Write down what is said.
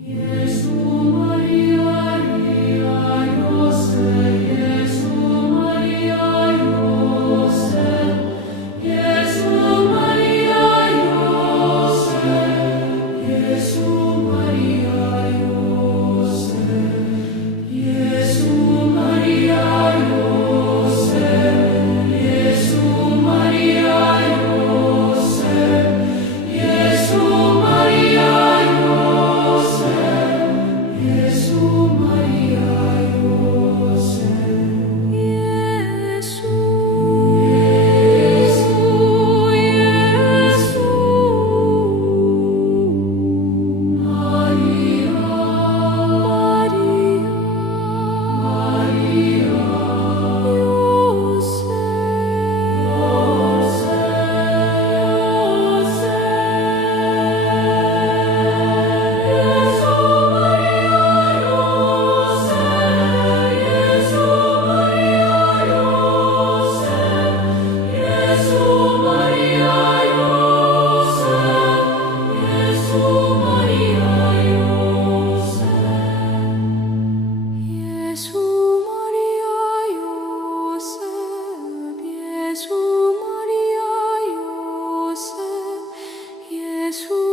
Jesu Maria, Josef, Jesu Maria, Josef, Jesu Maria, Josef, Jesu Maria, Josef, Jesu Maria, Josef, Jesu Maria, Josef, Jesu Maria, Jesu Maria, Josef, Jesu, Jesu, Maria, Maria, Jesu